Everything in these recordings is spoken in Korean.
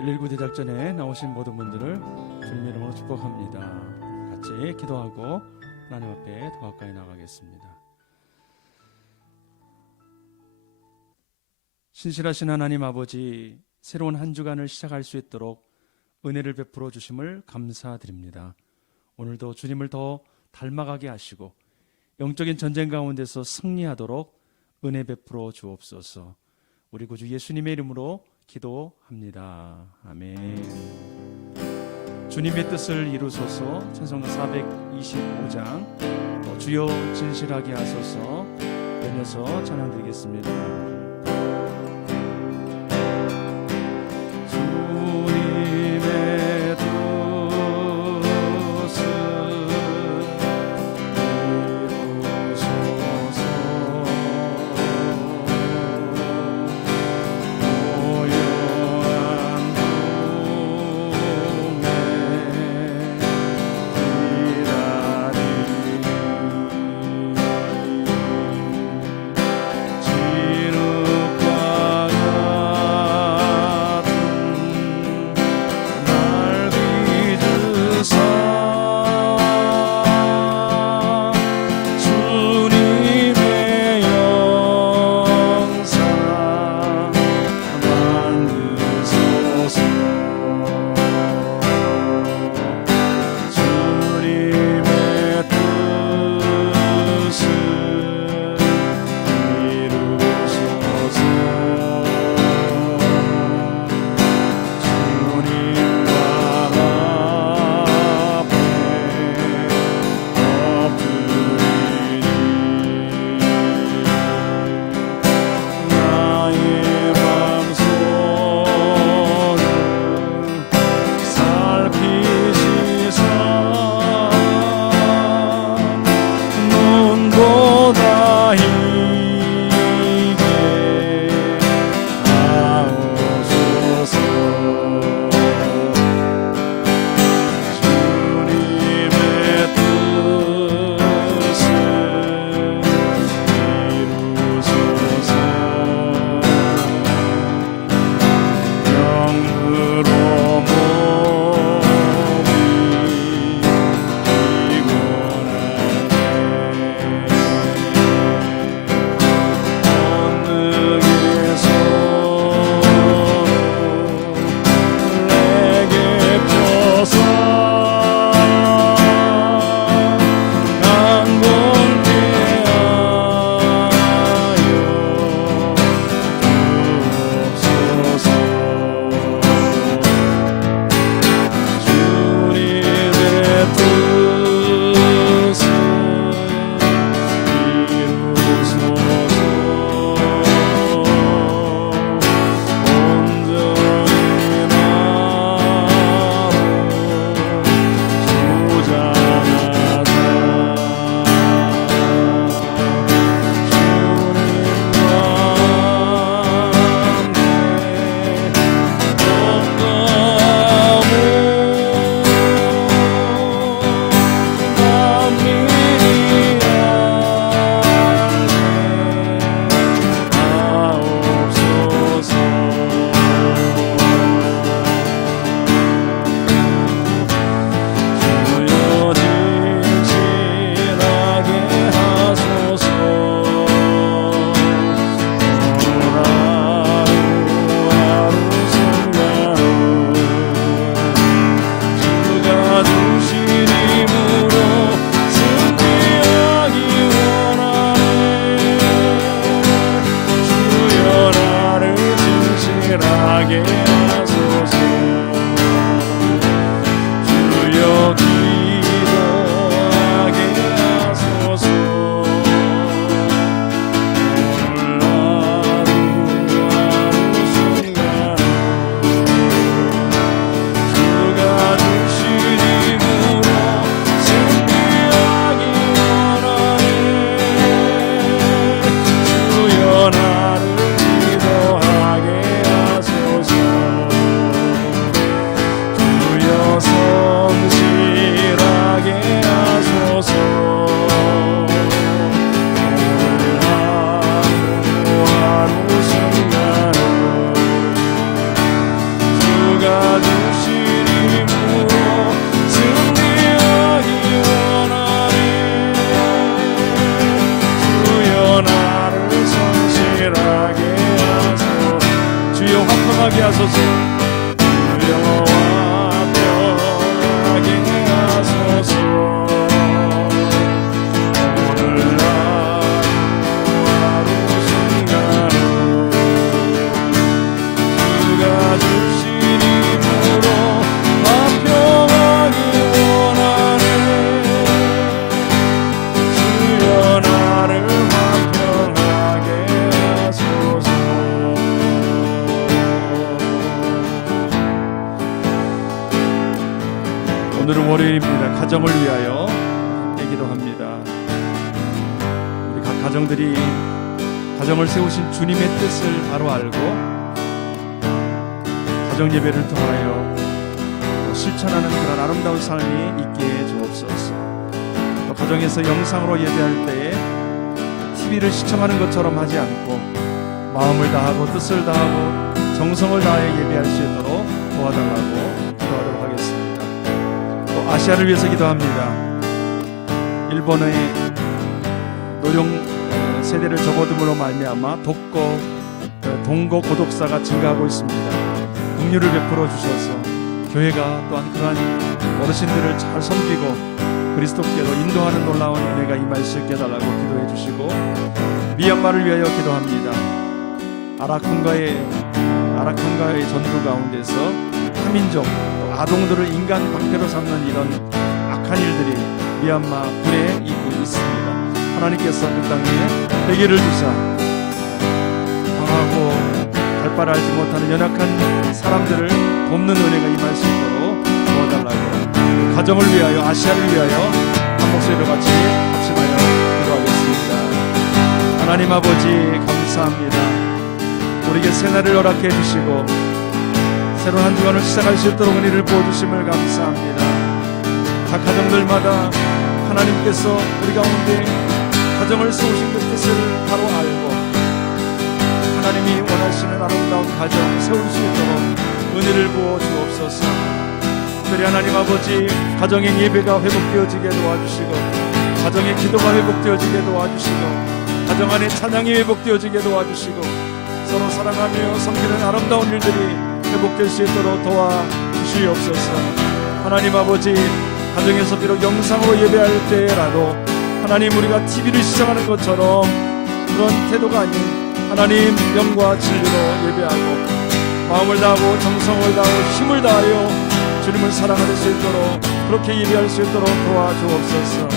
119 대작전에 나오신 모든 분들을 주님 이름으로 축복합니다. 같이 기도하고 하나님 앞에 더 가까이 나가겠습니다. 신실하신 하나님 아버지, 새로운 한 주간을 시작할 수 있도록 은혜를 베풀어 주심을 감사드립니다. 오늘도 주님을 더 닮아가게 하시고 영적인 전쟁 가운데서 승리하도록 은혜 베풀어 주옵소서. 우리 구주 예수님의 이름으로 기도합니다. 아멘. 주님의 뜻을 이루소서. 찬송가 425장 주여 진실하게 하소서 연이어서 찬양드리겠습니다. 지루 하소서. 주여와 평하게 하소서. 오늘 하루 순간을 주가 주신 힘으로 화평하기 원하네. 주여 나를 화평하게 하소서. 오늘은 월요일입니다. 가정을 위하여 함께 기도합니다. 우리 각 가정들이 가정을 세우신 주님의 뜻을 바로 알고 가정 예배를 통하여 실천하는 그런 아름다운 삶이 있게 해 주옵소서. 또 가정에서 영상으로 예배할 때에 TV를 시청하는 것처럼 하지 않고 마음을 다하고 뜻을 다하고 정성을 다해 예배할 수 있도록 도와달라고 기도하도록 하겠습니다. 또 아시아를 위해서 기도합니다. 일본의 노령 세대를 접어듦으로 말미암아 동거 고독사가 증가하고 있습니다. 긍휼을 베풀어 주셔서 교회가 또한 그러한 어르신들을 잘 섬기고 그리스도께로 인도하는 놀라운 은혜가 임할 수 있게 해달라고 기도해 주시고, 미얀마를 위하여 기도합니다. 아라칸과의 전투 가운데서 타민족 아동들을 인간 방패로 삼는 이런 악한 일들이 미얀마 군에 있고 있습니다. 하나님께서 그 땅에 회개를 주사 강하고 갈 바를 알지 못하는 연약한 사람들을 돕는 은혜가 임할 수 있도록 도와달라고, 가정을 위하여 아시아를 위하여 한 목소리로 같이 합심하여 기도하겠습니다. 하나님 아버지 감사합니다. 우리에게 새날을 허락해 주시고 새로운 한 주간을 시작할 수 있도록 은혜를 부어주심을 감사합니다. 각 가정들마다 하나님께서 우리 가운데 가정을 세우신 그 뜻을 바로 알고 하나님이 원하시는 아름다운 가정 세울 수 있도록 은혜를 부어 주옵소서. 특별히 하나님 아버지 가정의 예배가 회복되어지게 도와주시고 가정의 기도가 회복되어지게 도와주시고 가정 안에 찬양이 회복되어지게 도와주시고 서로 사랑하며 섬기는 아름다운 일들이 회복될 수 있도록 도와주시옵소서. 하나님 아버지 가정에서 비록 영상으로 예배할 때라도 하나님 우리가 TV를 시청하는 것처럼 그런 태도가 아닌 하나님 영과 진리로 예배하고 마음을 다하고 정성을 다하고 힘을 다하여 주님을 사랑할 수 있도록 그렇게 예배할 수 있도록 도와주옵소서.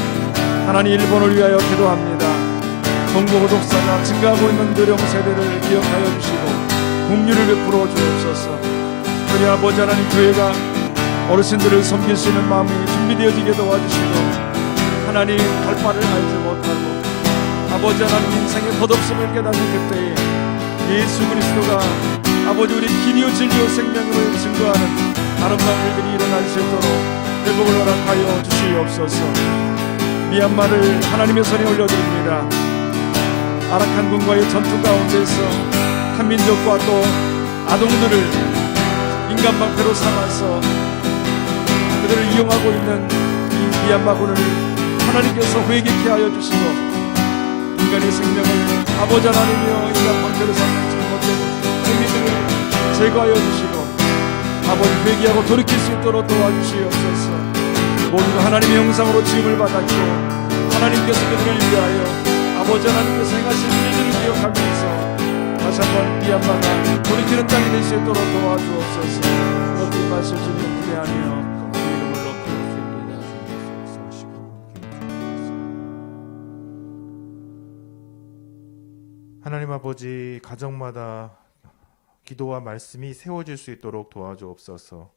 하나님 일본을 위하여 기도합니다. 동고독사가 증가하고 있는 노령 세대를 기억하여 주시고 긍휼을 베풀어 주옵소서. 특별히 아버지 하나님 교회가 어르신들을 섬길 수 있는 마음이 준비되어지게 도와주시고 하나님 갈 바를 알지 못하고 아버지 하나님 인생의 덧없음을 깨닫는 그때에 예수 그리스도가 아버지 우리 길이요 진리요 생명을 증거하는 아름다운 일들이 일어날 수 있도록 회복을 허락하여 주시옵소서. 미얀마를 하나님의 손에 올려드립니다. 아라칸 군과의 전투 가운데서 한민족과 또 아동들을 인간 방패로 삼아서 그들을 이용하고 있는 이 미얀마군을 하나님께서 회개케 하여 주시고 인간의 생명을 아버지 하나님이여 인간 방패로 삼는 잘못된 행위들을 제거하여 주시고 아버지 회개하고 돌이킬 수 있도록 도와주시옵소서. 모두가 하나님의 형상으로 지음을 받았고 하나님께서 그들을 위하여 아버지 하나님께서 행하신 일들을 기억하면서 다시 한번 미얀마가 돌이키는 땅이 될 수 있도록 도와주옵소서. 그렇게 말씀 주님 기대하며 그 이름을 높여 하나님 아버지 가정마다 기도와 말씀이 세워질 수 있도록 도와주옵소서.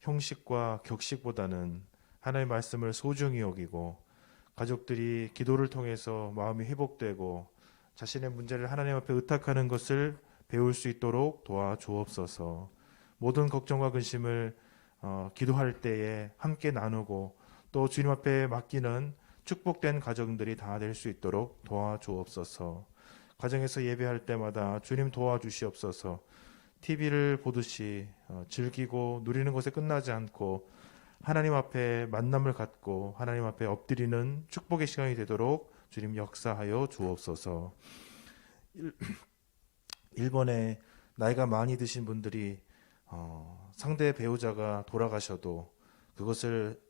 형식과 격식보다는 하나님의 말씀을 소중히 여기고 가족들이 기도를 통해서 마음이 회복되고 자신의 문제를 하나님 앞에 의탁하는 것을 배울 수 있도록 도와주옵소서. 모든 걱정과 근심을 기도할 때에 함께 나누고 또 주님 앞에 맡기는 축복된 가정들이 다 될 수 있도록 도와주옵소서. 가정에서 예배할 때마다 주님 도와주시옵소서. TV를 보듯이 즐기고 누리는 것에 끝나지 않고 하나님 앞에 만남을 갖고 하나님 앞에 엎드리는 축복의 시간이 되도록 주님 역사하여 주옵소서. 일본에 나이가 많이 드신 분들이 상대 배우자가 돌아가셔도 그것을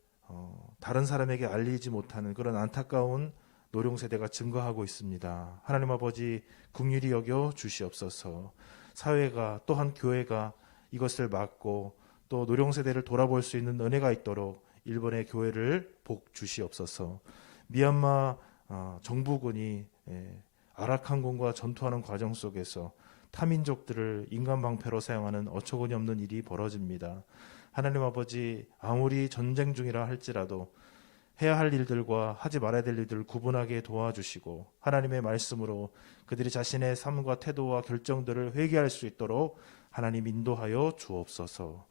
다른 사람에게 알리지 못하는 그런 안타까운 노령 세대가 증가하고 있습니다. 하나님 아버지 긍휼히 여겨 주시옵소서. 사회가 또한 교회가 이것을 막고 또 노령 세대를 돌아볼 수 있는 은혜가 있도록 일본의 교회를 복 주시옵소서. 미얀마 정부군이 아랍항공과 전투하는 과정 속에서 타민족들을 인간 방패로 사용하는 어처구니 없는 일이 벌어집니다. 하나님 아버지 아무리 전쟁 중이라 할지라도 해야 할 일들과 하지 말아야 될 일들을 구분하게 도와주시고 하나님의 말씀으로 그들이 자신의 삶과 태도와 결정들을 회개할 수 있도록 하나님 인도하여 주옵소서.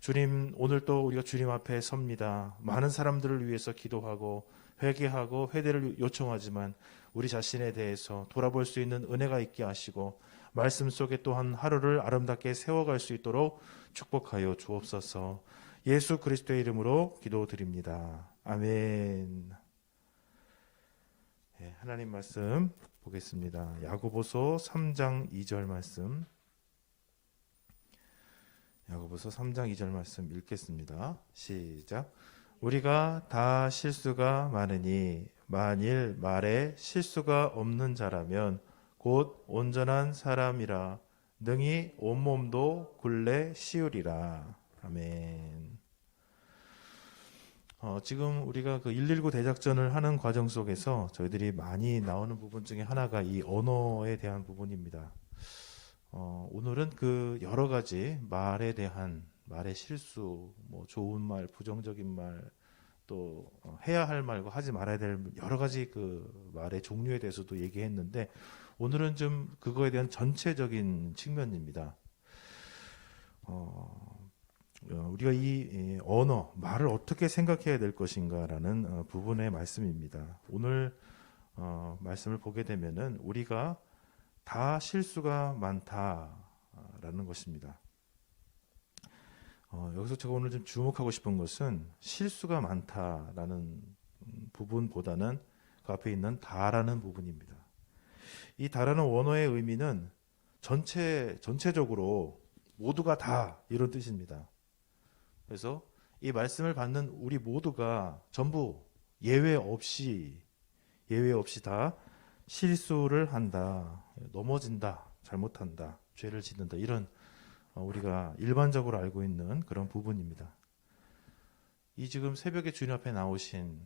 주님, 오늘 또 우리가 주님 앞에 섭니다. 많은 사람들을 위해서 기도하고 회개하고 회개를 요청하지만 우리 자신에 대해서 돌아볼 수 있는 은혜가 있게 하시고 말씀 속에 또한 하루를 아름답게 세워갈 수 있도록 축복하여 주옵소서. 예수 그리스도의 이름으로 기도드립니다. 아멘. 하나님 말씀 보겠습니다. 야고보서 3장 2절 말씀. 야고보서 3장 2절 말씀 읽겠습니다. 시작. 우리가 다 실수가 많으니 만일 말에 실수가 없는 자라면 곧 온전한 사람이라 능히 온몸도 굴레 씌우리라. 아멘. 지금 우리가 그 119 대작전을 하는 과정 속에서 저희들이 많이 나오는 부분 중에 하나가 이 언어에 대한 부분입니다. 오늘은 그 여러 가지 말에 대한 말의 실수, 뭐 좋은 말, 부정적인 말, 또 해야 할 말과 하지 말아야 될 여러 가지 그 말의 종류에 대해서도 얘기했는데 오늘은 좀 그거에 대한 전체적인 측면입니다. 우리가 이 언어, 말을 어떻게 생각해야 될 것인가라는 부분의 말씀입니다. 오늘 말씀을 보게 되면은 우리가 다 실수가 많다라는 것입니다. 여기서 제가 오늘 좀 주목하고 싶은 것은 실수가 많다라는 부분보다는 그 앞에 있는 다라는 부분입니다. 이 다라는 원어의 의미는 전체적으로 모두가 다 이런 뜻입니다. 그래서 이 말씀을 받는 우리 모두가 전부 예외 없이 다 실수를 한다, 넘어진다, 잘못한다, 죄를 짓는다 이런 우리가 일반적으로 알고 있는 그런 부분입니다. 이 지금 새벽에 주님 앞에 나오신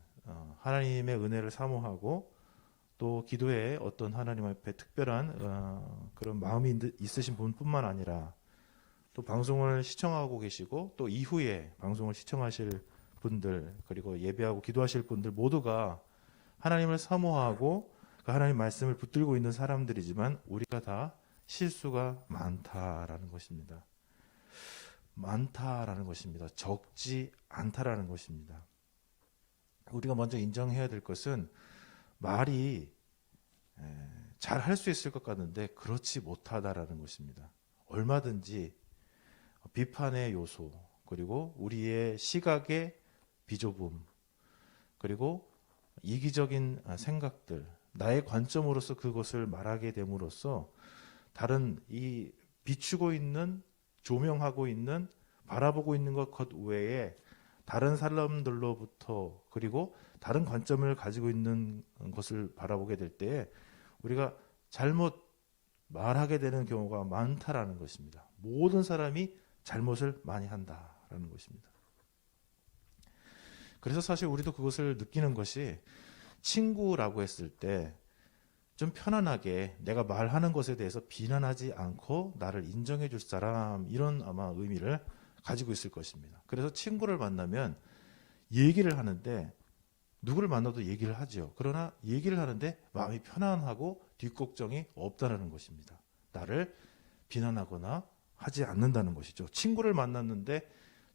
하나님의 은혜를 사모하고 또 기도에 어떤 하나님 앞에 특별한 그런 마음이 있으신 분뿐만 아니라 또 방송을 시청하고 계시고 또 이후에 방송을 시청하실 분들 그리고 예배하고 기도하실 분들 모두가 하나님을 사모하고 그 하나님 말씀을 붙들고 있는 사람들이지만 우리가 다 실수가 많다라는 것입니다. 많다라는 것입니다. 적지 않다라는 것입니다. 우리가 먼저 인정해야 될 것은 말이 잘 할 수 있을 것 같은데 그렇지 못하다라는 것입니다. 얼마든지 비판의 요소 그리고 우리의 시각의 비좁음 그리고 이기적인 생각들 나의 관점으로서 그것을 말하게 됨으로써 다른 이 비추고 있는 조명하고 있는 바라보고 있는 것 외에 다른 사람들로부터 그리고 다른 관점을 가지고 있는 것을 바라보게 될 때 우리가 잘못 말하게 되는 경우가 많다라는 것입니다. 모든 사람이 잘못을 많이 한다라는 것입니다. 그래서 사실 우리도 그것을 느끼는 것이 친구라고 했을 때 좀 편안하게 내가 말하는 것에 대해서 비난하지 않고 나를 인정해 줄 사람 이런 아마 의미를 가지고 있을 것입니다. 그래서 친구를 만나면 얘기를 하는데 누구를 만나도 얘기를 하죠. 그러나 얘기를 하는데 마음이 편안하고 뒷걱정이 없다는 것입니다. 나를 비난하거나 하지 않는다는 것이죠. 친구를 만났는데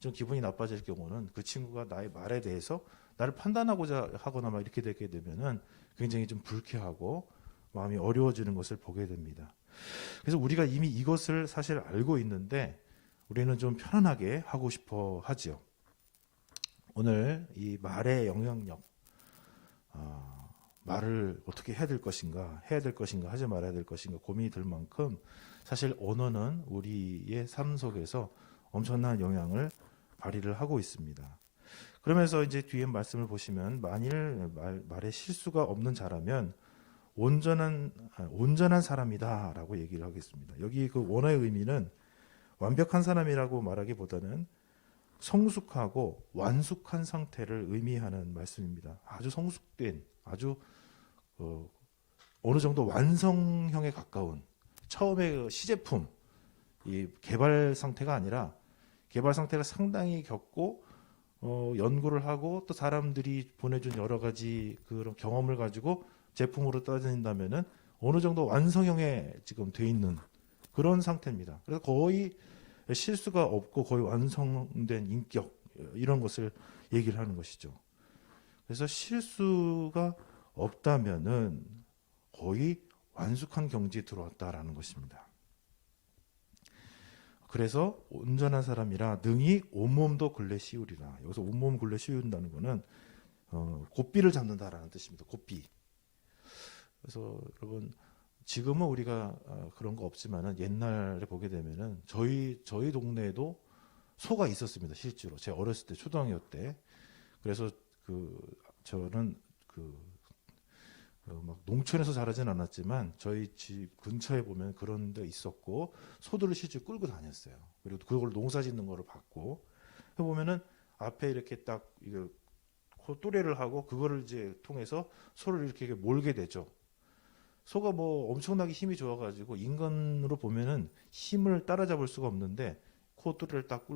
좀 기분이 나빠질 경우는 그 친구가 나의 말에 대해서 나를 판단하고자 하거나 막 이렇게 되게 되면은 굉장히 좀 불쾌하고 마음이 어려워지는 것을 보게 됩니다. 그래서 우리가 이미 이것을 사실 알고 있는데 우리는 좀 편안하게 하고 싶어 하지요. 오늘 이 말의 영향력, 말을 어떻게 해야 될 것인가, 하지 말아야 될 것인가 고민이 들 만큼 사실 언어는 우리의 삶 속에서 엄청난 영향을 발휘를 하고 있습니다. 그러면서 이제 뒤에 말씀을 보시면 만일 말에 실수가 없는 자라면 온전한 사람이다라고 얘기를 하겠습니다. 여기 그 원어의 의미는 완벽한 사람이라고 말하기보다는 성숙하고 완숙한 상태를 의미하는 말씀입니다. 아주 성숙된, 아주 어느 정도 완성형에 가까운 처음에 그 시제품, 이 개발 상태가 아니라 개발 상태를 상당히 겪고 연구를 하고 또 사람들이 보내준 여러 가지 그런 경험을 가지고 제품으로 따진다면은 어느 정도 완성형에 지금 돼 있는 그런 상태입니다. 그래서 거의 실수가 없고 거의 완성된 인격 이런 것을 얘기를 하는 것이죠. 그래서 실수가 없다면은 거의 완숙한 경지에 들어왔다라는 것입니다. 그래서 온전한 사람이라 능히 온몸도 굴레 씌우리라. 여기서 온몸 굴레 씌운다는 것은 고삐를 잡는다라는 뜻입니다. 고삐. 그래서 여러분 지금은 우리가 그런 거 없지만은 옛날에 보게 되면은 저희 동네에도 소가 있었습니다. 실제로 제 어렸을 때 초등학교 때. 그래서 저는 막 농촌에서 자라진 않았지만 저희 집 근처에 보면 그런 데 있었고 소들을 실제로 끌고 다녔어요. 그리고 그걸 농사 짓는 거를 봤고 해보면은 앞에 이렇게 딱 이거 또래를 하고 그거를 이제 통해서 소를 이렇게 몰게 되죠. 소가 뭐 엄청나게 힘이 좋아가지고 인간으로 보면은 힘을 따라잡을 수가 없는데 코뚜레를 딱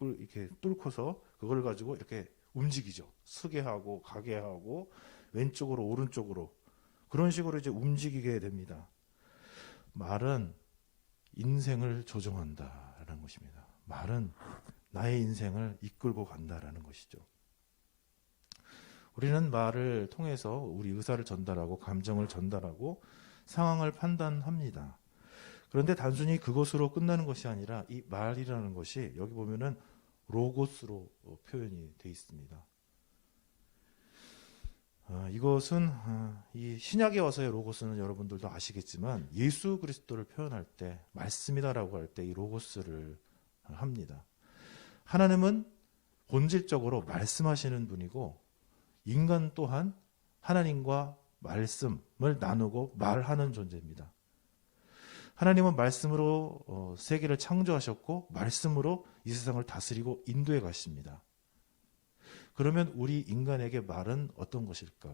이렇게 뚫고서 그걸 가지고 이렇게 움직이죠. 서게 하고 가게 하고 왼쪽으로 오른쪽으로 그런 식으로 이제 움직이게 됩니다. 말은 인생을 조종한다라는 것입니다. 말은 나의 인생을 이끌고 간다라는 것이죠. 우리는 말을 통해서 우리 의사를 전달하고 감정을 전달하고 상황을 판단합니다. 그런데 단순히 그것으로 끝나는 것이 아니라 이 말이라는 것이 여기 보면은 로고스로 표현이 되어 있습니다. 이것은 이 신약에 와서의 로고스는 여러분들도 아시겠지만 예수 그리스도를 표현할 때 말씀이다라고 할 때 이 로고스를 합니다. 하나님은 본질적으로 말씀하시는 분이고 인간 또한 하나님과 말씀을 나누고 말하는 존재입니다. 하나님은 말씀으로 세계를 창조하셨고 말씀으로 이 세상을 다스리고 인도해 가십니다. 그러면 우리 인간에게 말은 어떤 것일까?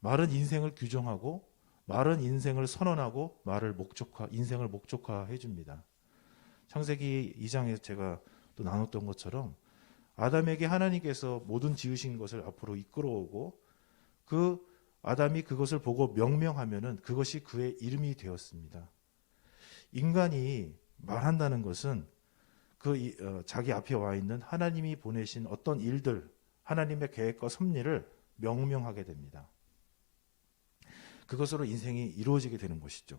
말은 인생을 규정하고 말은 인생을 선언하고 인생을 목적화해 줍니다. 창세기 2장에서 제가 또 나눴던 것처럼 아담에게 하나님께서 모든 지으신 것을 앞으로 이끌어오고 그 아담이 그것을 보고 명명하면은 그것이 그의 이름이 되었습니다. 인간이 말한다는 것은 자기 앞에 와 있는 하나님이 보내신 어떤 일들, 하나님의 계획과 섭리를 명명하게 됩니다. 그것으로 인생이 이루어지게 되는 것이죠.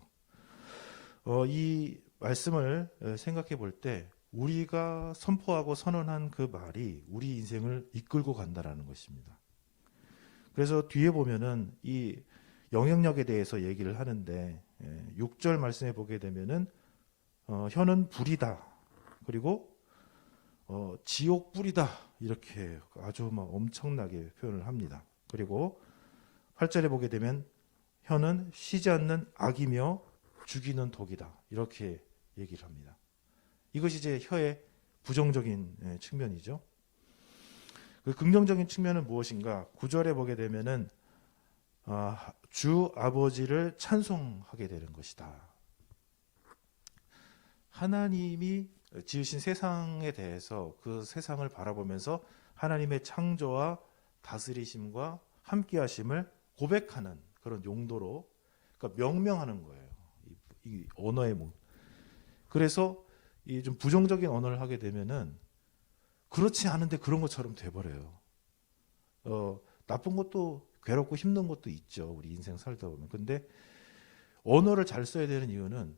이 말씀을 생각해 볼 때 우리가 선포하고 선언한 그 말이 우리 인생을 이끌고 간다라는 것입니다. 그래서 뒤에 보면은 이 영향력에 대해서 얘기를 하는데 6절 말씀에 보게 되면은 혀는 불이다. 그리고 지옥 뿔이다 이렇게 아주 막 엄청나게 표현을 합니다. 그리고 8절에 보게 되면 혀는 쉬지 않는 악이며 죽이는 독이다 이렇게 얘기를 합니다. 이것이 이제 혀의 부정적인 측면이죠. 그 긍정적인 측면은 무엇인가? 9절에 보게 되면은 주 아버지를 찬송하게 되는 것이다. 하나님이 지으신 세상에 대해서 그 세상을 바라보면서 하나님의 창조와 다스리심과 함께하심을 고백하는 그런 용도로 그러니까 명명하는 거예요. 이 언어의 그래서 이 좀 부정적인 언어를 하게 되면은 그렇지 않은데 그런 것처럼 돼버려요. 나쁜 것도 괴롭고 힘든 것도 있죠. 우리 인생 살다 보면. 근데 언어를 잘 써야 되는 이유는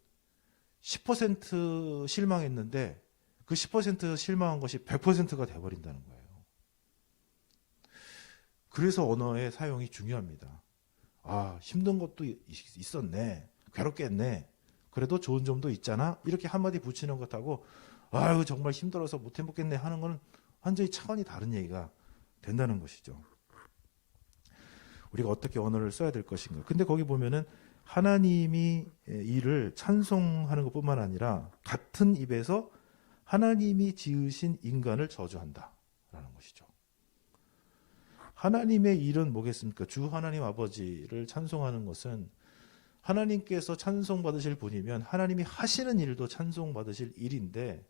10% 실망했는데 그 10% 실망한 것이 100%가 돼버린다는 거예요. 그래서 언어의 사용이 중요합니다. 힘든 것도 있었네. 괴롭겠네. 그래도 좋은 점도 있잖아. 이렇게 한마디 붙이는 것하고 아유 정말 힘들어서 못 해먹겠네 하는 건 완전히 차원이 다른 얘기가 된다는 것이죠. 우리가 어떻게 언어를 써야 될 것인가. 근데 거기 보면은 하나님이 이를 찬송하는 것뿐만 아니라 같은 입에서 하나님이 지으신 인간을 저주한다라는 것이죠. 하나님의 일은 뭐겠습니까? 주 하나님 아버지를 찬송하는 것은 하나님께서 찬송받으실 분이면 하나님이 하시는 일도 찬송받으실 일인데,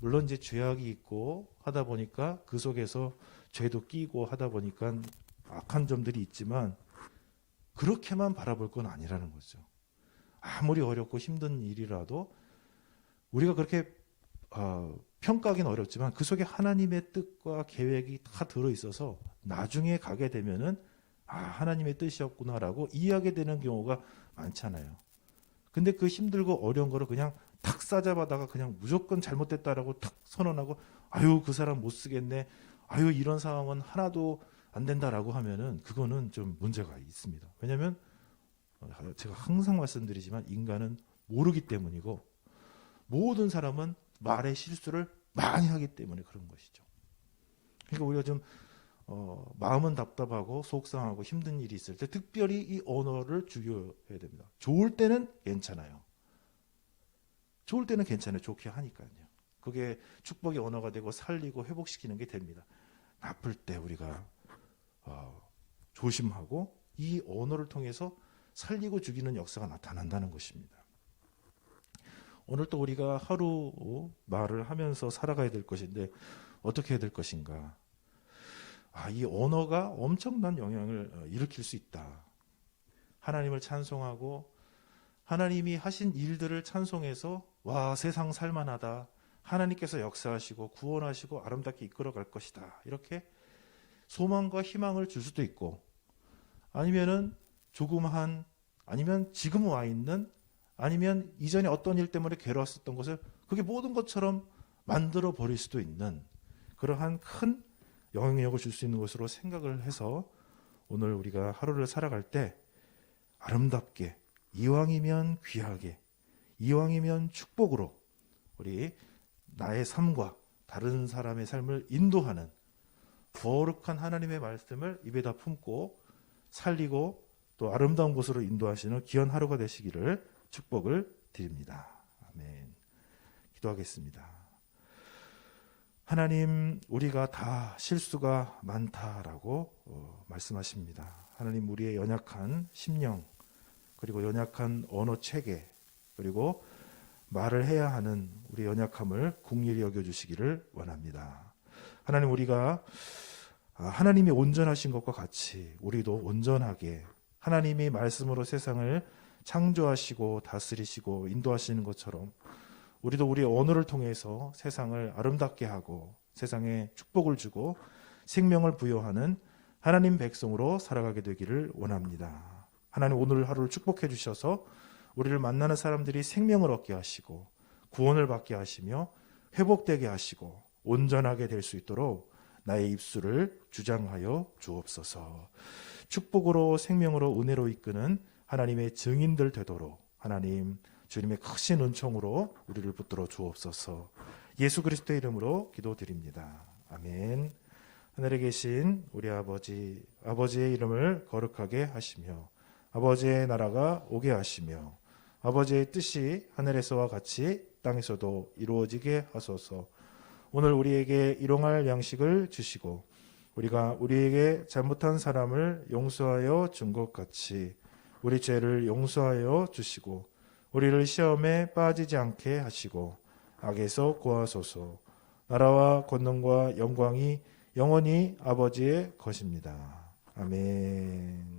물론 이제 죄악이 있고 하다 보니까 그 속에서 죄도 끼고 하다 보니까 악한 점들이 있지만 그렇게만 바라볼 건 아니라는 거죠. 아무리 어렵고 힘든 일이라도 우리가 그렇게 평가하기는 어렵지만 그 속에 하나님의 뜻과 계획이 다 들어있어서 나중에 가게 되면은 하나님의 뜻이었구나라고 이해하게 되는 경우가 많잖아요. 근데 그 힘들고 어려운 거를 그냥 탁 싸잡아다가 그냥 무조건 잘못됐다라고 탁 선언하고 아유 그 사람 못 쓰겠네, 아유 이런 상황은 하나도 안 된다라고 하면은 그거는 좀 문제가 있습니다. 왜냐하면 제가 항상 말씀드리지만 인간은 모르기 때문이고 모든 사람은 말의 실수를 많이 하기 때문에 그런 것이죠. 그러니까 우리가 좀 마음은 답답하고 속상하고 힘든 일이 있을 때 특별히 이 언어를 죽여야 됩니다. 좋을 때는 괜찮아요. 좋을 때는 괜찮아요. 좋게 하니까요. 그게 축복의 언어가 되고 살리고 회복시키는 게 됩니다. 나쁠 때 우리가 조심하고 이 언어를 통해서 살리고 죽이는 역사가 나타난다는 것입니다. 오늘 또 우리가 하루 말을 하면서 살아가야 될 것인데 어떻게 해야 될 것인가? 이 언어가 엄청난 영향을 일으킬 수 있다. 하나님을 찬송하고 하나님이 하신 일들을 찬송해서 와 세상 살만하다, 하나님께서 역사하시고 구원하시고 아름답게 이끌어갈 것이다, 이렇게 소망과 희망을 줄 수도 있고, 아니면은 조그마한, 아니면 지금 와 있는, 아니면 이전에 어떤 일 때문에 괴로웠었던 것을 그게 모든 것처럼 만들어 버릴 수도 있는 그러한 큰 영향력을 줄 수 있는 것으로 생각을 해서 오늘 우리가 하루를 살아갈 때 아름답게, 이왕이면 귀하게, 이왕이면 축복으로 우리 나의 삶과 다른 사람의 삶을 인도하는 거룩한 하나님의 말씀을 입에다 품고 살리고 또 아름다운 곳으로 인도하시는 귀한 하루가 되시기를 축복을 드립니다. 아멘. 기도하겠습니다. 하나님, 우리가 다 실수가 많다라고 말씀하십니다. 하나님, 우리의 연약한 심령, 그리고 연약한 언어 체계, 그리고 말을 해야 하는 우리 연약함을 긍휼히 여겨주시기를 원합니다. 하나님, 우리가 하나님이 온전하신 것과 같이 우리도 온전하게 하나님이 말씀으로 세상을 창조하시고 다스리시고 인도하시는 것처럼 우리도 우리의 언어를 통해서 세상을 아름답게 하고 세상에 축복을 주고 생명을 부여하는 하나님 백성으로 살아가게 되기를 원합니다. 하나님, 오늘 하루를 축복해 주셔서 우리를 만나는 사람들이 생명을 얻게 하시고 구원을 받게 하시며 회복되게 하시고 온전하게 될 수 있도록 나의 입술을 주장하여 주옵소서. 축복으로 생명으로 은혜로 이끄는 하나님의 증인들 되도록 하나님 주님의 크신 은총으로 우리를 붙들어 주옵소서. 예수 그리스도의 이름으로 기도드립니다. 아멘. 하늘에 계신 우리 아버지의 이름을 거룩하게 하시며 아버지의 나라가 오게 하시며 아버지의 뜻이 하늘에서와 같이 땅에서도 이루어지게 하소서. 오늘 우리에게 일용할 양식을 주시고 우리가 우리에게 잘못한 사람을 용서하여 준 것 같이 우리 죄를 용서하여 주시고 우리를 시험에 빠지지 않게 하시고 악에서 구하소서. 나라와 권능과 영광이 영원히 아버지의 것입니다. 아멘.